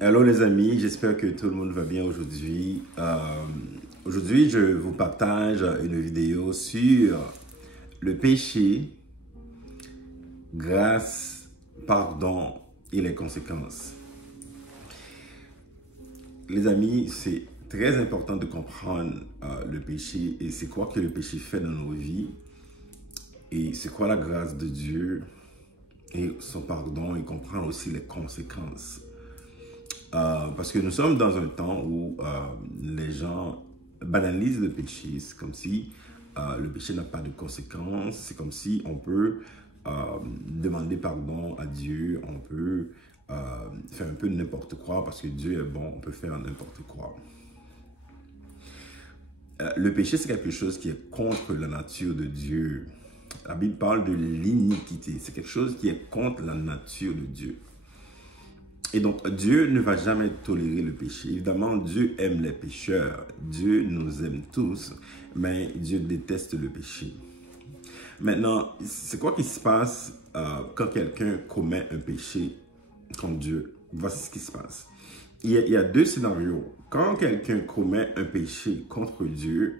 Hello les amis, j'espère que tout le monde va bien aujourd'hui. Aujourd'hui, je vous partage une vidéo sur le péché, grâce, pardon et les conséquences. Les amis, c'est très important de comprendre le péché et c'est quoi que le péché fait dans nos vies et c'est quoi la grâce de Dieu et son pardon et comprendre aussi les conséquences. Parce que nous sommes dans un temps où les gens banalisent le péché. C'est comme si le péché n'a pas de conséquences. C'est comme si on peut demander pardon à Dieu. On peut faire un peu n'importe quoi parce que Dieu est bon. On peut faire n'importe quoi. Le péché, c'est quelque chose qui est contre la nature de Dieu. La Bible parle de l'iniquité. C'est quelque chose qui est contre la nature de Dieu. Et donc, Dieu ne va jamais tolérer le péché. Évidemment, Dieu aime les pécheurs. Dieu nous aime tous, mais Dieu déteste le péché. Maintenant, c'est quoi qui se passe quand quelqu'un commet un péché contre Dieu? Voici ce qui se passe. Il y a deux scénarios. Quand quelqu'un commet un péché contre Dieu,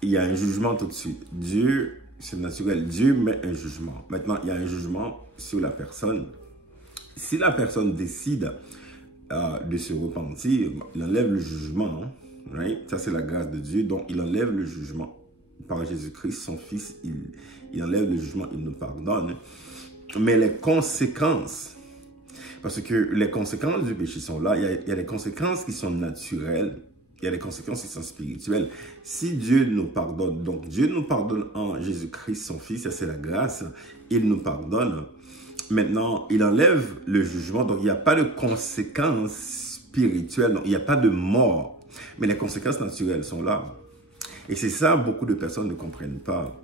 il y a un jugement tout de suite. Dieu, c'est naturel. Dieu met un jugement. Maintenant, il y a un jugement sur la personne. Si la personne décide de se repentir, il enlève le jugement. Right? Ça, c'est la grâce de Dieu. Donc, il enlève le jugement. Par Jésus-Christ, son Fils, il enlève le jugement, il nous pardonne. Mais les conséquences, parce que les conséquences du péché sont là, il y a les conséquences qui sont naturelles, il y a les conséquences qui sont spirituelles. Si Dieu nous pardonne, donc Dieu nous pardonne en Jésus-Christ, son Fils, ça c'est la grâce, il nous pardonne. Maintenant, il enlève le jugement, donc il n'y a pas de conséquences spirituelles, donc il n'y a pas de mort. Mais les conséquences naturelles sont là. Et c'est ça, beaucoup de personnes ne comprennent pas.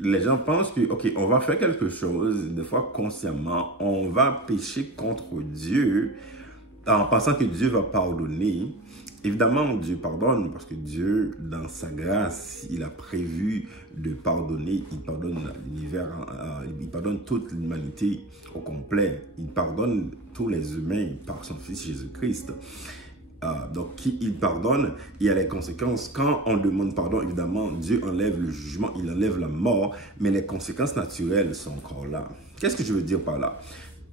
Les gens pensent que, ok, on va faire quelque chose, des fois consciemment, on va pécher contre Dieu en pensant que Dieu va pardonner. Évidemment, Dieu pardonne parce que Dieu, dans sa grâce, il a prévu de pardonner. Il pardonne l'univers, il pardonne toute l'humanité au complet. Il pardonne tous les humains par son Fils Jésus-Christ. Donc, il pardonne, il y a les conséquences. Quand on demande pardon, évidemment, Dieu enlève le jugement, il enlève la mort, mais les conséquences naturelles sont encore là. Qu'est-ce que je veux dire par là?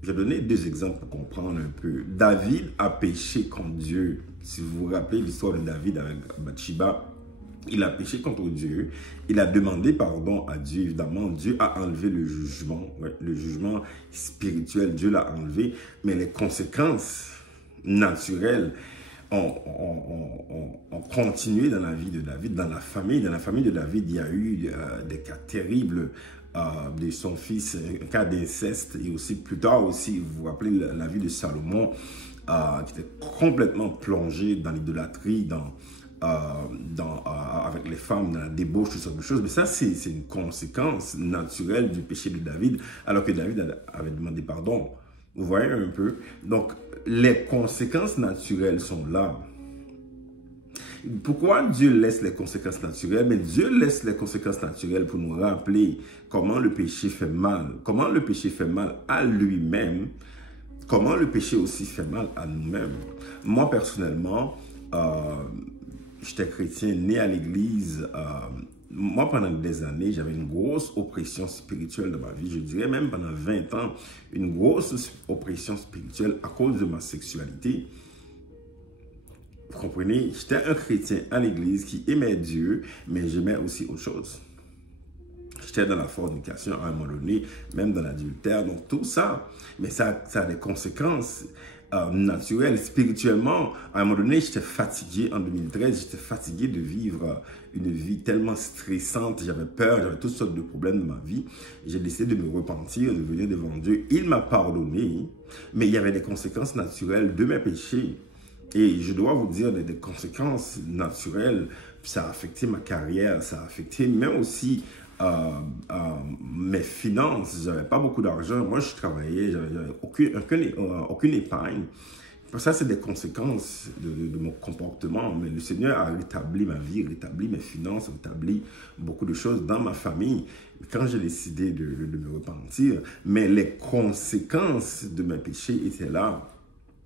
Je vais donner deux exemples pour comprendre un peu. David a péché contre Dieu. Si vous vous rappelez l'histoire de David avec Bathsheba, il a péché contre Dieu. Il a demandé pardon à Dieu. Évidemment, Dieu a enlevé le jugement. Ouais, le jugement spirituel, Dieu l'a enlevé. Mais les conséquences naturelles ont continué dans la vie de David, dans la famille. Dans la famille de David, il y a eu des cas terribles de son fils, un cas d'inceste, et aussi plus tard aussi, vous vous rappelez la vie de Salomon, qui était complètement plongé dans l'idolâtrie, avec les femmes, dans la débauche, toutes sortes de choses. Mais ça, c'est une conséquence naturelle du péché de David, alors que David avait demandé pardon. Vous voyez un peu? Donc, les conséquences naturelles sont là. Pourquoi Dieu laisse les conséquences naturelles? Mais Dieu laisse les conséquences naturelles pour nous rappeler comment le péché fait mal. Comment le péché fait mal à lui-même. Comment le péché aussi fait mal à nous-mêmes. Moi, personnellement, j'étais chrétien, né à l'église. Moi, pendant des années, j'avais une grosse oppression spirituelle dans ma vie. Je dirais même pendant 20 ans, une grosse oppression spirituelle à cause de ma sexualité. Vous comprenez? J'étais un chrétien à l'église qui aimait Dieu, mais j'aimais aussi autre chose. J'étais dans la fornication à un moment donné, même dans l'adultère. Donc tout ça, mais ça a des conséquences naturelles. Spirituellement, à un moment donné, j'étais fatigué en 2013. J'étais fatigué de vivre une vie tellement stressante. J'avais peur, j'avais toutes sortes de problèmes dans ma vie. J'ai décidé de me repentir, de venir devant Dieu. Il m'a pardonné, mais il y avait des conséquences naturelles de mes péchés. Et je dois vous dire des conséquences naturelles. Ça a affecté ma carrière, ça a affecté même aussi mes finances. J'avais pas beaucoup d'argent. Moi, je travaillais, j'avais aucune épargne. Ça, c'est des conséquences de mon comportement. Mais le Seigneur a rétabli ma vie, rétabli mes finances, rétabli beaucoup de choses dans ma famille. Quand j'ai décidé de me repentir, mais les conséquences de mes péchés étaient là.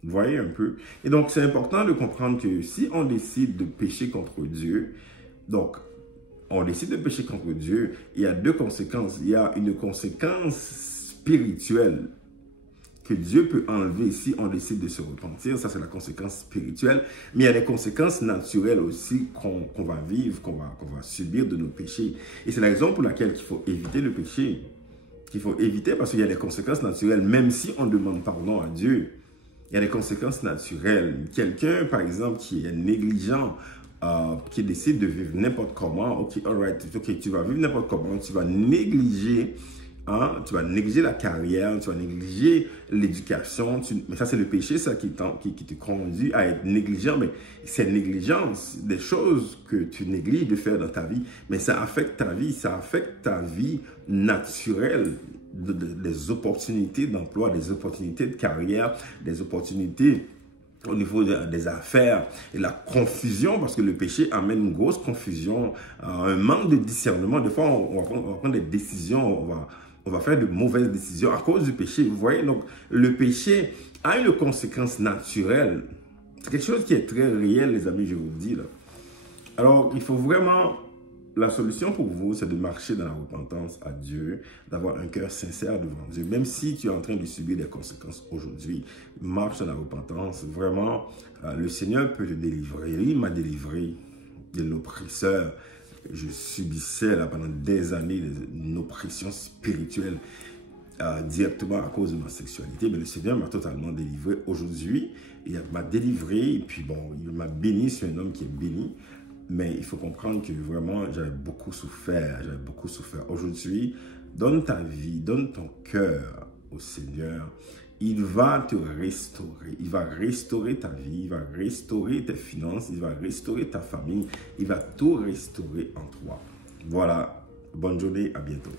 Vous voyez un peu? Et donc, c'est important de comprendre que si on décide de pécher contre Dieu, donc, on décide de pécher contre Dieu, il y a deux conséquences. Il y a une conséquence spirituelle que Dieu peut enlever si on décide de se repentir. Ça, c'est la conséquence spirituelle. Mais il y a des conséquences naturelles aussi qu'on va vivre, qu'on va subir de nos péchés. Et c'est la raison pour laquelle il faut éviter le péché. Qu'il faut éviter parce qu'il y a des conséquences naturelles, même si on demande pardon à Dieu. Il y a des conséquences naturelles. Quelqu'un, par exemple, qui est négligent, qui décide de vivre n'importe comment, ok, alright, ok, tu vas vivre n'importe comment, tu vas négliger, tu vas négliger la carrière, tu vas négliger l'éducation, mais ça c'est le péché, ça qui te conduit à être négligent, mais c'est négligence, des choses que tu négliges de faire dans ta vie, mais ça affecte ta vie naturelle, des opportunités d'emploi, des opportunités de carrière, des opportunités au niveau des affaires et la confusion, parce que le péché amène une grosse confusion, un manque de discernement. Des fois, on va prendre des décisions, on va faire de mauvaises décisions à cause du péché. Vous voyez, donc le péché a une conséquence naturelle. C'est quelque chose qui est très réel, les amis, je vous dis là. Alors, il faut vraiment... La solution pour vous, c'est de marcher dans la repentance à Dieu, d'avoir un cœur sincère devant Dieu. Même si tu es en train de subir des conséquences aujourd'hui, marche dans la repentance. Vraiment, le Seigneur peut te délivrer. Il m'a délivré de l'oppresseur. Je subissais là, pendant des années une oppression spirituelle directement à cause de ma sexualité. Mais le Seigneur m'a totalement délivré aujourd'hui. Il m'a délivré et puis bon, il m'a béni. C'est un homme qui est béni. Mais il faut comprendre que vraiment, j'avais beaucoup souffert. Aujourd'hui, donne ta vie, donne ton cœur au Seigneur. Il va te restaurer. Il va restaurer ta vie. Il va restaurer tes finances. Il va restaurer ta famille. Il va tout restaurer en toi. Voilà. Bonne journée. À bientôt.